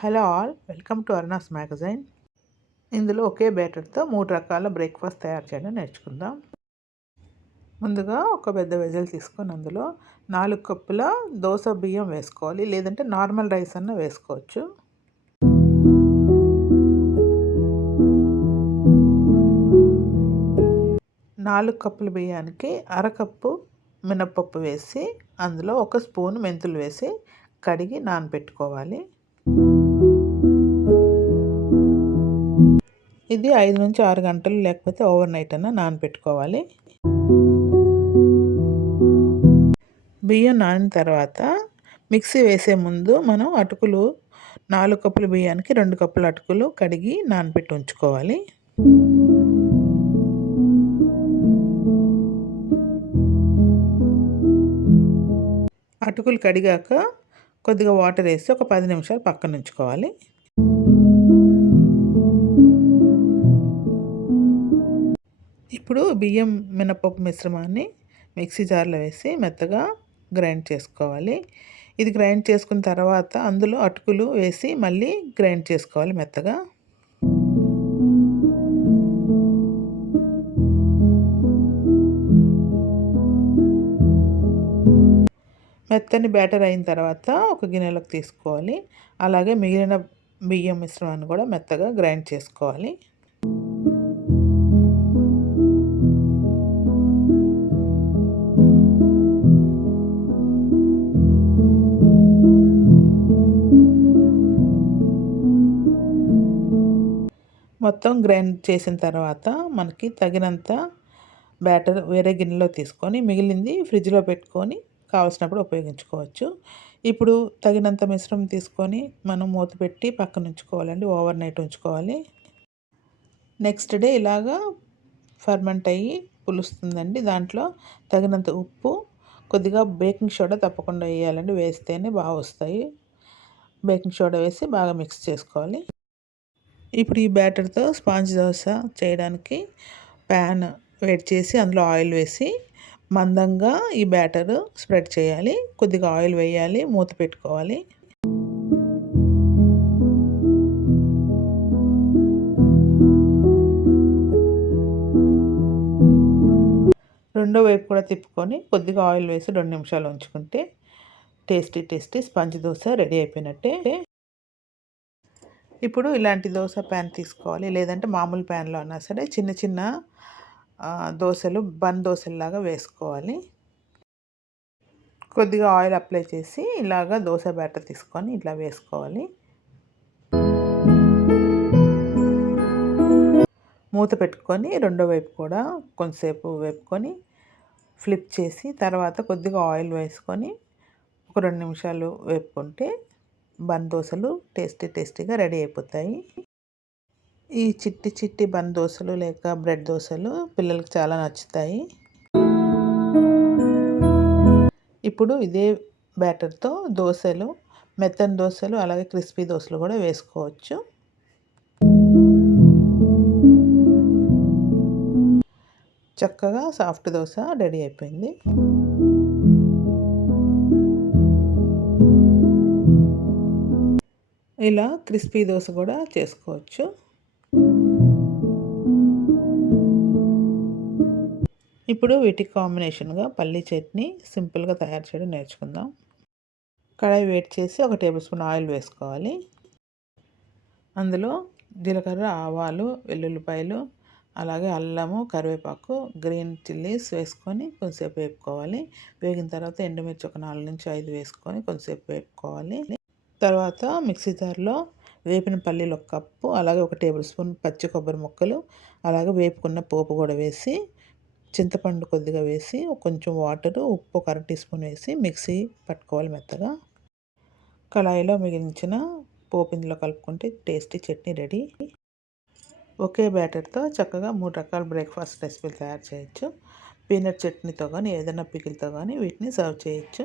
Hello all welcome to Arna's magazine. ఇందులో ఒకే బ్యాటర్తో మూడు రకాల బ్రేక్ఫాస్ట్ తయారు చేయడం నేర్చుకుందాం. ముందుగా ఒక పెద్ద వెజల్ తీసుకొని అందులో నాలుగు కప్పుల దోశ బియ్యం వేసుకోవాలి లేదంటే నార్మల్ రైస్ అన్న వేసుకోవచ్చు. నాలుగు కప్పుల బియ్యానికి అరకప్పు మినప్పప్పు వేసి అందులో ఒక స్పూన్ మెంతులు వేసి కడిగి నానబెట్టుకోవాలి ఇది ఐదు నుంచి ఆరు గంటలు లేకపోతే ఓవర్ నైట్ అన్న నానబెట్టుకోవాలి. బియ్యం నానిన తర్వాత మిక్సీ వేసే ముందు మనం అటుకులు నాలుగు కప్పుల బియ్యానికి రెండు కప్పుల అటుకులు కడిగి నానబెట్టి ఉంచుకోవాలి. అటుకులు కడిగాక కొద్దిగా వాటర్ వేసి ఒక పది నిమిషాలు పక్కన ఉంచుకోవాలి. ఇప్పుడు బియ్యం మినపప్పు మిశ్రమాన్ని మిక్సీ జార్లో వేసి మెత్తగా గ్రైండ్ చేసుకోవాలి. ఇది గ్రైండ్ చేసుకున్న తర్వాత అందులో అటుకులు వేసి మళ్ళీ గ్రైండ్ చేసుకోవాలి మెత్తగా. మెత్తని బ్యాటర్ అయిన తర్వాత ఒక గిన్నెలోకి తీసుకోవాలి. అలాగే మిగిలిన బియ్యం మిశ్రమాన్ని కూడా మెత్తగా గ్రైండ్ చేసుకోవాలి. మొత్తం గ్రైండ్ చేసిన తర్వాత మనకి తగినంత బ్యాటర్ వేరే గిన్నెలో తీసుకొని మిగిలింది ఫ్రిడ్జ్లో పెట్టుకొని కావలసినప్పుడు ఉపయోగించుకోవచ్చు. ఇప్పుడు తగినంత మిశ్రమం తీసుకొని మనం మూత పెట్టి పక్కన ఉంచుకోవాలండి ఓవర్ నైట్ ఉంచుకోవాలి. నెక్స్ట్ డే ఇలాగా ఫర్మెంట్ అయ్యి పులుస్తుందండి. దాంట్లో తగినంత ఉప్పు కొద్దిగా బేకింగ్ సోడా తప్పకుండా వేయాలండి. వేస్తేనే బాగా వస్తాయి బేకింగ్ సోడా వేసి బాగా మిక్స్ చేసుకోవాలి. ఇప్పుడు ఈ బ్యాటర్తో స్పాంజ్ దోశ చేయడానికి ప్యాన్ వేడి చేసి అందులో ఆయిల్ వేసి మందంగా ఈ బ్యాటర్ స్ప్రెడ్ చేయాలి. కొద్దిగా ఆయిల్ వేయాలి మూత పెట్టుకోవాలి. రెండో వైపు కూడా తిప్పుకొని కొద్దిగా ఆయిల్ వేసి రెండు నిమిషాలు ఉంచుకుంటే tasty tasty sponge dosa ready అయిపోయినట్టే. ఇప్పుడు ఇలాంటి దోశ ప్యాన్ తీసుకోవాలి. లేదంటే మామూలు ప్యాన్లో అన్నా సరే చిన్న చిన్న దోశలు బన్ దోశల్లాగా వేసుకోవాలి. కొద్దిగా ఆయిల్ అప్లై చేసి ఇలాగా దోశ బ్యాటర్ తీసుకొని ఇట్లా వేసుకోవాలి. మూత పెట్టుకొని రెండో వైపు కూడా కొంతసేపు వేపుకొని ఫ్లిప్ చేసి తర్వాత కొద్దిగా ఆయిల్ వేసుకొని ఒక రెండు నిమిషాలు వేపుకుంటే బన్ దోశలు టేస్టీ టేస్టీగా రెడీ అయిపోతాయి. ఈ చిట్టి చిట్టి బన్ దోశలు లేక బ్రెడ్ దోశలు పిల్లలకి చాలా నచ్చుతాయి. ఇప్పుడు ఇదే బ్యాటర్తో దోశలు మెత్తని దోశలు అలాగే క్రిస్పీ దోశలు కూడా వేసుకోవచ్చు. చక్కగా సాఫ్ట్ దోశ రెడీ అయిపోయింది. ఇలా క్రిస్పీ దోశ కూడా చేసుకోవచ్చు. ఇప్పుడు వీటికి కాంబినేషన్గా పల్లీ చట్నీ సింపుల్గా తయారు చేయడం నేర్చుకుందాం. కడాయి వేట్ చేసి ఒక టేబుల్ స్పూన్ ఆయిల్ వేసుకోవాలి. అందులో జీలకర్ర ఆవాలు వెల్లుల్లిపాయలు అలాగే అల్లము కరివేపాకు గ్రీన్ చిల్లీస్ వేసుకొని కొంచెంసేపు వేపుకోవాలి. వేగిన తర్వాత ఎండుమిర్చి ఒక నాలుగు నుంచి ఐదు వేసుకొని కొంచెంసేపు వేపుకోవాలి. తర్వాత మిక్సీ జార్లో వేపిన పల్లీలు ఒక కప్పు అలాగే ఒక టేబుల్ స్పూన్ పచ్చి కొబ్బరి ముక్కలు అలాగే వేపుకున్న పోపు కూడా వేసి చింతపండు కొద్దిగా వేసి కొంచెం వాటరు ఉప్పు ఒక అర టీ స్పూన్ వేసి మిక్సీ పట్టుకోవాలి మెత్తగా. కళాయిలో మిగిలించిన పోపు ఇందులో కలుపుకుంటే టేస్టీ చట్నీ రెడీ. ఒకే బ్యాటర్తో చక్కగా మూడు రకాల బ్రేక్ఫాస్ట్ రెసిపీలు తయారు చేయొచ్చు. పీనట్ చట్నీతో కానీ ఏదైనా పికిల్తో కానీ వీటిని సర్వ్ చేయొచ్చు.